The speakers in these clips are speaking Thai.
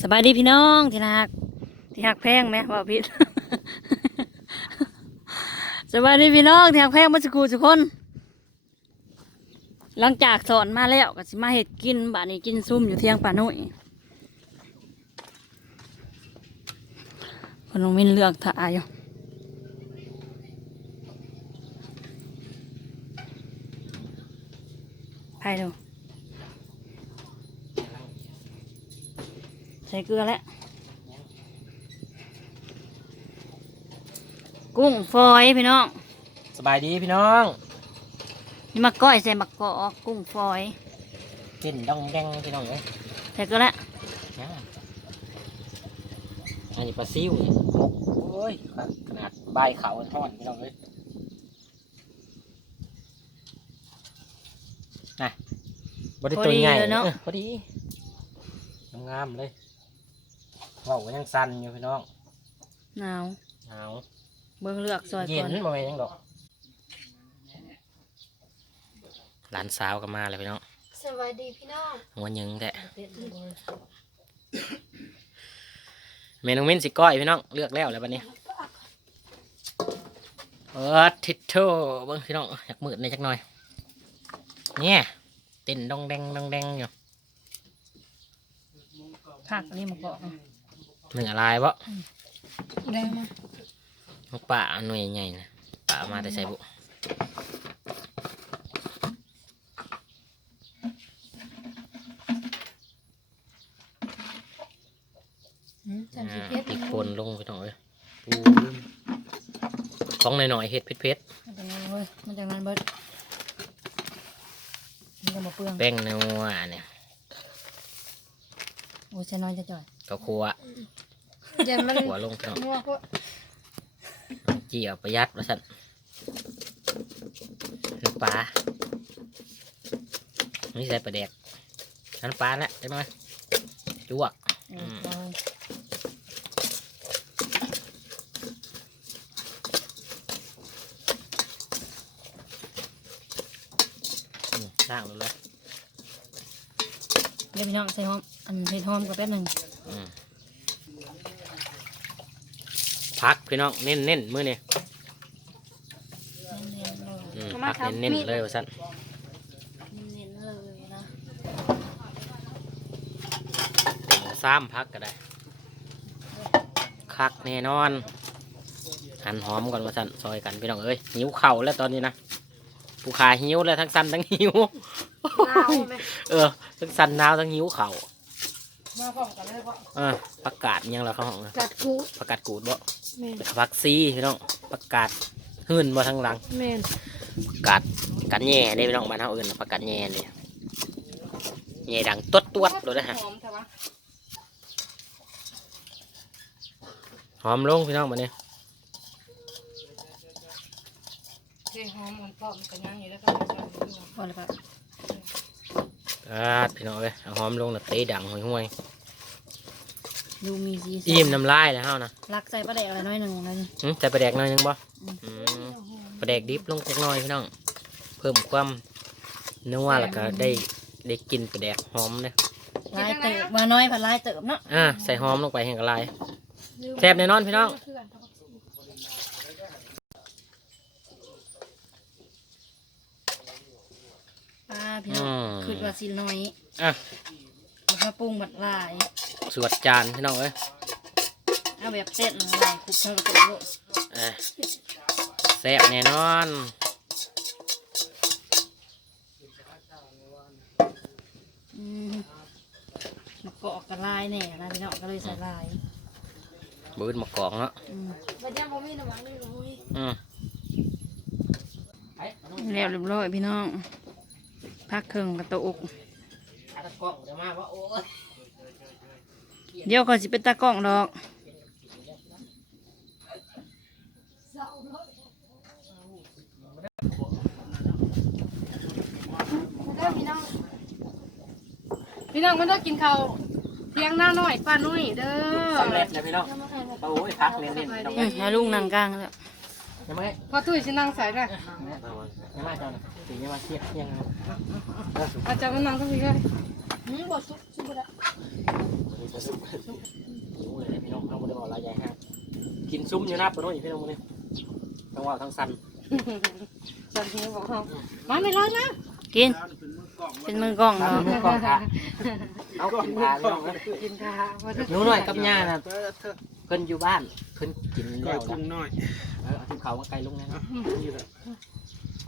สบายดีพี่น้องที่รักที่หักแพงไหมว่าพี่สบายดีพี่น้องที่หักแพงมาสกูทุกคน หลังจากสอนมาแล้วก็สิมาเห็ดกินบ้านนี้กินซุ่มอยู่เที่ยงป่านุ่ยคนมินเลือกถ่ายอยู่ไปดู ใส่เกลือแล้วกุ้งฝอยพี่น้องสบายดีพี่น้อง นี่มาก้อยใส่มะกอกกุ้งฝอยกินดองแดงพี่น้องเลยใส่เกลือแล้วนะอันนี้ปลาซิวนี่มกโอ้ยขนาดใบายเขาทอดพี่น้องเลยนะบริตัวใหญ่เออพอดีงามๆเลย ว่าวก็ยังสั่นอยู่พี่น้องหนาวหนาวเบิ่งเลือกซอยเย็ก่อนนบ่แม่นหยังดอกหลานสาวก็มาเลยพี่น้องสวัสดีพี่น้องหัวยิงแต่เมนูมินสิก้อยพี่น้องเลือกแล้วแล้วบัดนี้เออทิทโตเบิ้งพี่น้องอยากมืดในอยจักหน่อยเนี่ยเต้นดองแดงดองแดงอยู่ผักนี่มะก อกหนึ่งอะไรวะแดงมานกป่าหน่วยใหญ่นะป่ามาแต่ใส่บุจันทร์อ่าเพชรพริกป่นลงพี่น้องเลยปูของหน่อยๆเห็ดเผ็ดมันจากนั้นเว้ยมันจากนั้นเบิดมันจะมาเปลืองๆแป้งนัวเนี่ยโอ้ยใส่น้อยจะจ่อย ข้าวคั่วยันมันหัวลงพี่น้องงัวก็เจียวประหยัดมาสั่นน้ำปลาไม่ใส่ปลาแดกน้ำปลาละได้ไหมจวกโอ้อืมยเอาอืมล่างเลยเดี๋ยวพี่น้องใส่หอม อันเห็ดหอมกับแป๊บหนึ่งอืม พักพี่น้องเน้นเน้นๆมือนี่เน้นๆเลยอืมพักเน้นเน้นๆเลยว่าสั่นเน้นๆเลยนะซ้ำพักก็ได้คักแน่นอนหั่นหอมก่อนว่าสั่นซอยกันพี่น้องเอ้ยหิวเข่าวแล้วตอนนี้นะผู้ขาหิวแล้วทั้งสั่นทั้งหิวลาวไหมเออทั้งสั่นหนาวทั้งหิวเข่าว มาพร้อมกันเลยพ่อเออประกาศอิหยังเราเขาห้องนะกัดกูดประกาศกูดบ่แม่นพักซีพี่น้องประกาศหื่นบ่ทางหลัง แม่นประกาศกันแย่เด้พี่น้องบ้านเฮาเอื่นน่ะประกาศแย่เลยแย่ดังตวดตวดๆเลยนะฮะหอมแต่ว่าหอมลงพี่น้องบัดนี้เสียงหอมมันปลอมกันยังอยู่แล้วก็ไม่ชอบอยู่พอแล้วก็ อ่าพี่น้องเอ้ยเอาหอมลงน่ะเตะดังห่วยดูมีสีๆอิ่มน้ำลายแล้วเฮานะรักใส่ปลาแดกอะไรน้อยหนึ่งเลยหึใส่ปลาแดกหน่อยหนึงบ่อืมอืมปลาแดกดิบลงจักหน่อยพี่น้อง เพิ่มความนัวแล้วก็ได้ได้กินปลาแดกหอมเนี่ยลายเติบมาน้อยผัดลายเติบเนาะอ่าใส่หอมลงไปแห่งกระลาย แซ่บแน่นอนพี่น้องปลาพี่น้อง อืม คือ ว่าสิน้อยอะแล้วก็ปรุงบัดลายสวดจานพี่น้องเอ้ยเอาแบบเส้นลายคลุกทั้งกระปุกอะแซ่บแน่นอนอืมมะกอกกับลายแน่ลายพี่น้องก็เลยใส่ลายบืนมากอกเนาะอืมบัดยังบ่มีน้ำมันนี่บ่มีอืมแล้วเรียบร้อยพี่น้อง พักเครื่องกระตุกเดี๋ยวก็สิเป็นตากล้องดอกเด้อพี่น้องพี่น้องมันต้องกินข้าวเที่ยงหน้าหน่อยป้าน้อยเด้อสำเร็จแล้วพี่น้องโอ้ยพักเน้นๆต้องอืมให้ลุงนั่งกลางแล้วยังไม่พอตุ้ยสินั่งใส่ได้ยังไม่เจ้านะ ถึงยังมาเทียบยังอาจารย์มันนั่งตรงนี้เลยนี่บ่ซุกซุกบ่ได้มีกระซุบหิวเลยนะพี่น้องเอาบ่ได้บอกอะไรใหญ่ฮะกินซุ้มอยู่หน้าปะโน้นอีกพี่น้องมื้อนี้ทั้งว่าทั้งสั่นสันทีบอกเขามาไม่ร้อนนะกิน เป็นมือกล้องเนาะมือกล้องค่ะเอากินทานพี่น้องนะกินข้าวบ่ได้หนูหน่อยกับย่าน่ะเพิ่นอยู่บ้านเพิ่นกินก้อแล้ยวนะงน้อยเอาที่เขามาไกลลงนะนี่แหละ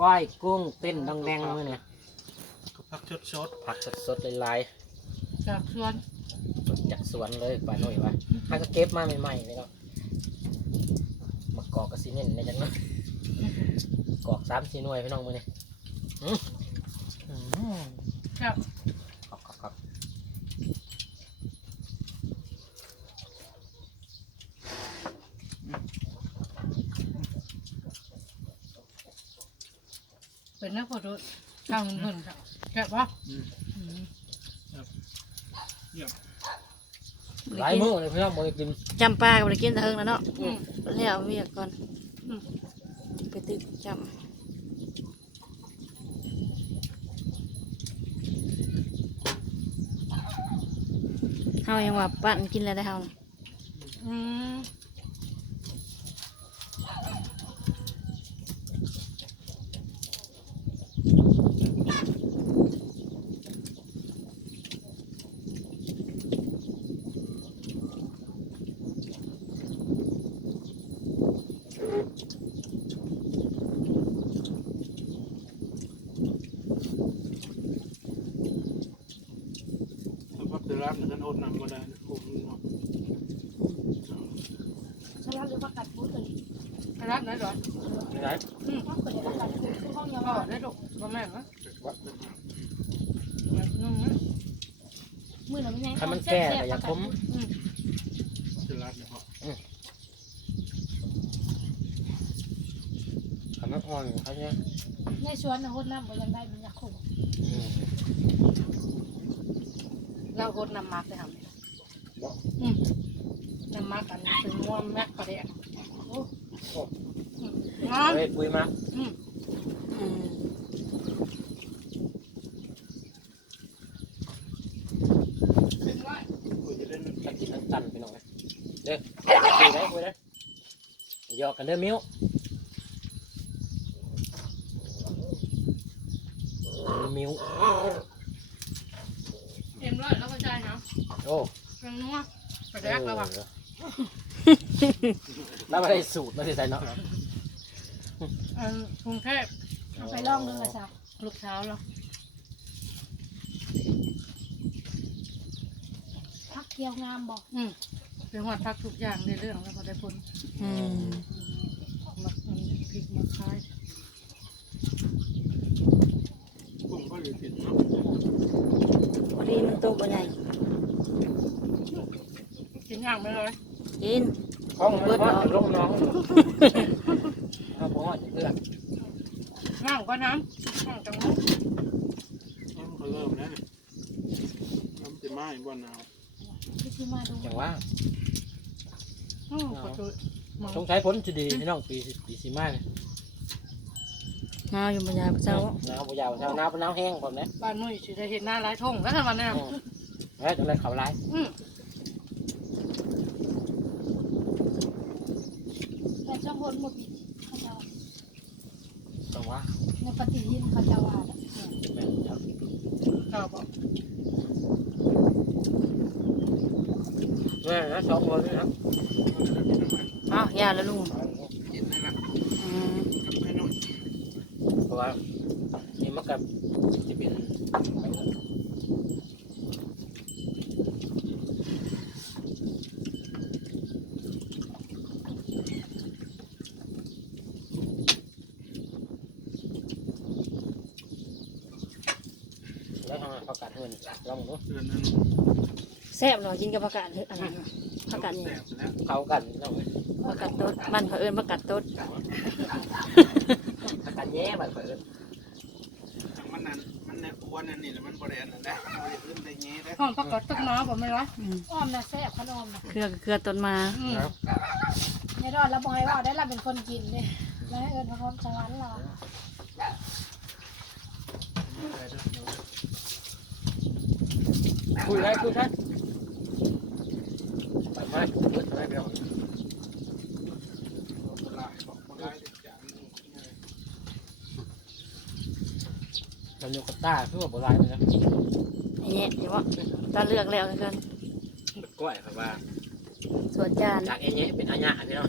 ก้อยกุ้งเต้นดังแรงมื้อเนี่ยก็พักชดชดผักสดๆลายจากสวนๆจากสวนเลยป่าหน่อยว่าถ้าก็เก็บมาใหม่ๆเลยเนาะมากอกกับซีเมนต์ในจังเนาะกอกสามสี่หน่วยพี่น้องมื้อนี้อื้อหือครับครับครับครับ เป็นนักพอดูข้าวหุ่นๆครับแค่ว่าหลายมื้อเลยพี่น้องบ่ได้กินจำปลาก็บ่ได้กินแต่เฮิงแล้วเนาะอืมแล้วเวียกก่อนอืมไปตึกจำเฮายังว่าปั้นกินแล้วได้เฮาอืม สภาพเดือดร้อนกันอดน้ำมาได้นะผมเนาะ สลัดหรือว่ากัดพูดเลย ไปรับไหนหรอ ไม่ได้อืมถ้าเกิดว่ากัดพูดคือห้องยังพ่อว่าได้ลูกบ่แม่นนะวัดเป็นหางนุ่มนะมือหนึ่งยังถ้ามันแก่ก็อย่าคมอืมเดือดร้อนเนี่ยเหรอถ้ามันอ่อนเขาเนี่ยในสวนนะโคตรน้ำบ่ยังได้มันอยากขมอืมเราโคตรน้ำมักเลยครับอืมน้ำมักอันนี้คือม่วงแม็กประเดี๋ยวโอ้อืมงาม เฮ้ยปุยมาอืมอืมเป็นไว้คุยจะเล่นตัดกินทั้งตันพี่น้องนะเด้อคุยได้คุยได้หยอกกันเด้อมิ้วมิ้วเอ็มร้อยแล้วก็ใจนะโอ้เป็นนัวประเดี๋ยวระวังเออแล้วไม่ได้สูตรไม่ได้ใส่เนาะ อันกรุงเทพเอาไปลองดูนะจ๊ะลูกเช้าแล้วพักเกียวงามบอกอืมเป็นหัวทักทุกอย่างในเรื่องแล้วก็ได้ผลอืมมาพริกมาคายกุ้งก็อยู่ผิดเนาะพอดีมันโตบ่ใหญ่กินย่างไปเลยกินห้องมันว่าลงน้อง เอาบ่ฮอดเพื่อนย่างก็น้ำย่างจังมุกนี่มันก็เริ่มแล้วเนี่ยน้ำจะไหม้บ้านหนาวที่ที่มาดูอย่างว่าอืมก็คือมองต้องใช้ผลจะดีพี่น้องปีสิปีสีมาเนี่ยเฮาอยู่บ่ยายเจ้าหนาวบ่ยาวหนาวหนาวหนาวแห้งผมนะบ้านนุ่ยสิได้เห็นหน้าหลายทงแล้วกันวันนี้อืมแล้วจะอะไรเขาร้ายอืมแต่ช่องคนหมดปีเขาจะต้อง ว่าในปฏิทินเขาจะว่าแม่นจ้ะข้าวบอกแม่นะสองคนนี่นะอ้าวยาแล้วลุงเห็นนั่นแหละอืมกับไอ้น้อยเพราะว่านี่มันกับจะเป็นแล้วทำไงประกาศเงิ นลองดูเดือนนั้นแซ่บเนาะกินกับผักกาดเฮ้ยอันนั้นน่ะผักกาดแสนี่บแล้วเข้ากันลองผักกาดต้นบ้านเผอิญผักกาดต้นประกาศแย่แบบเปิดมันนั่นมันเนี่ยอ้วนนั่นนี่แหละมันบริเวณนั่นแหละบริเวณขึ้นได้เงี้ยได้ห้องประกอบต้นน้ำผมไม่ร้อยอืมอ้อมนะแซ่บขนมนะเครือเครือต้นมาอืมในรอดแล้วบอยว่าได้เราเป็นคนกินเลยแล้วให้เอิญพร้อมสวรรค์เราได้ด้วย คุยได้คุยได้ไปไหมเบิดไปเดี๋ยวบ่หลายบ่บ่หลายเด็กจานนึงเราโยกต้าเพื่อโบราณเลยนะไอ้เนี่ยเดี๋ยวว่าตอนเลือกแล้วกันก้อยครับว่าส่วนจานจากเอเนี้ยเป็นอาญะพี่เนาะ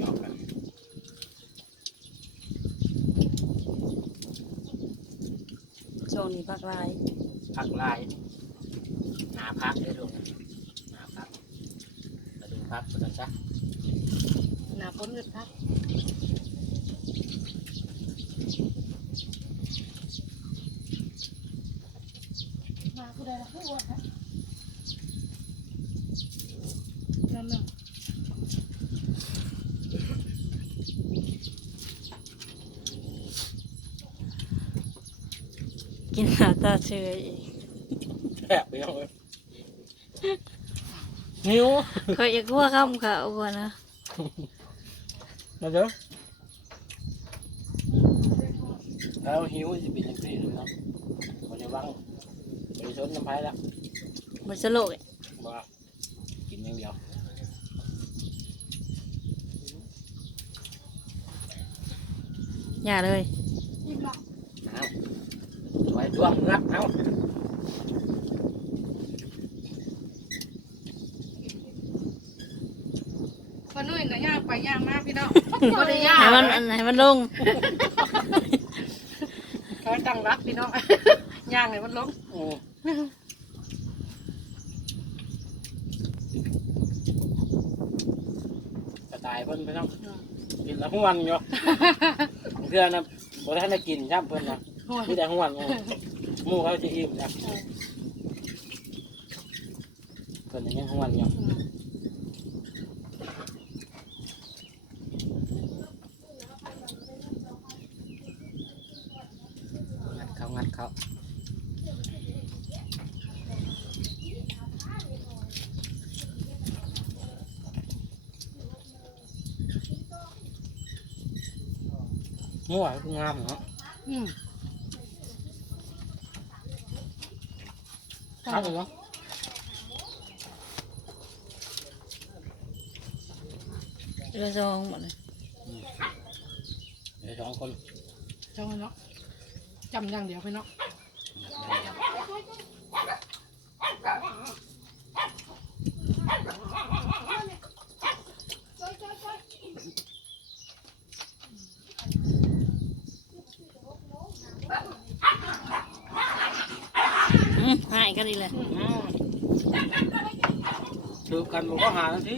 ยอมกัน ช่วงนี้พักลาย ผักลายหนาพักเลยลูกหนาพัก มาดูพักกันจ้ะหนาพ้นอึดพักมาผู้ใดละผู้อ้วนฮะนั่นน่ะกินหาตาเชยอีกแอบไปเอาเลย นิ้วเคยอยากว่าข้ามเขาก่อนนะมาเด้อแล้วหิวจะเป็นยังไงเนาะมันจะวังไปชนน้ำพายแล้วมันสโลกบ่กินอย่างเดียวอย่าเลยอิ่มละเอาไว้ดวงรักเอา คนนู้นน่ะย่าง ไปย่างมาพี่น้องบ่ได้ย่างให้มันอันให้มันลงเขาตั้งรักพี่น้องย่างให้มันลงอืมกระต่ายเพิ่นไปต้องกินแล้วห้วนอยู่เพื่อนนะบ่ทันได้กินครับเพิ่นนะมีแต่ห้วนอืมหมู่เขาจะอิ่มแล้วเพิ่นยังห้วนอยู่งัดเขางัดเขา มั่วคืองามเนาะอืมครับเนาะเรือซองหมดเลยเดี๋ยวสองคนจังเนาะจำอย่างเดียวพี่น้อง อื มหายกันอีกเลยอืมดูกันมันก็หาทันที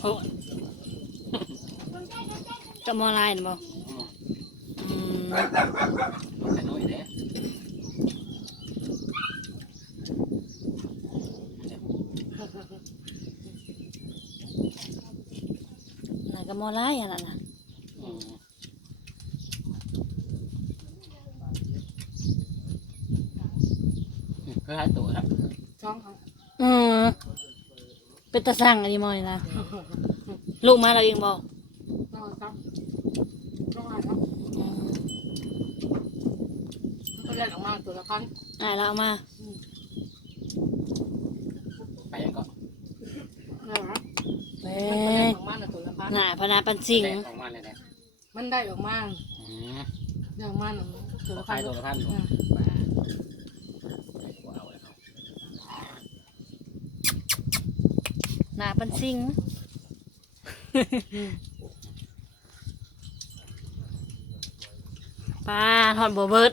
โอ้จะมอลายนะบ่อืมอืมใส่น้อยเด้น่าก็มอลายอันนั้นน่ะ อืมก็หายตัวครับ ช่องเขา อืม เป็นตาสั่งอันนี้มอนี่นะลูกมาเราเองบอกช่องครับช่องอะไรครับมเขาเล่นออกมาตัวละพันอ่าเราเอามาไปยังก็นะฮะเว้มันเล่ยนออกมาตัวละพันหน้าพนาปันสิงแดงออกมาเลยแหละมันได้ออกมาอืมได้ออกมาหนึ่งตัวละพันตัวละพันอืม ไปกว่าเอาเลยเนาะ ห น้าปันสิงปลาทอดบัวเบิด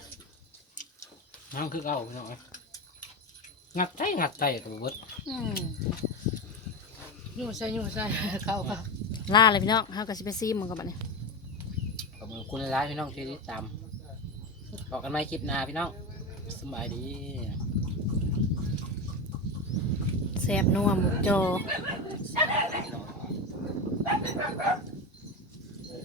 น้ำคือเอาพี่น้องเอ้ยงัดใจงัดใจตัวเบิดอืมอยู่ใส่อยู่ใส่เขาครับล่าเลยพี่น้องเฮาก็สิไปซีมมันกับบัดนี้ขอบคุณหลายๆพี่น้องที่ติดตามบอกกันใหม่คลิปหน้าพี่น้องสบายดี แซ่บนัวหมูจอ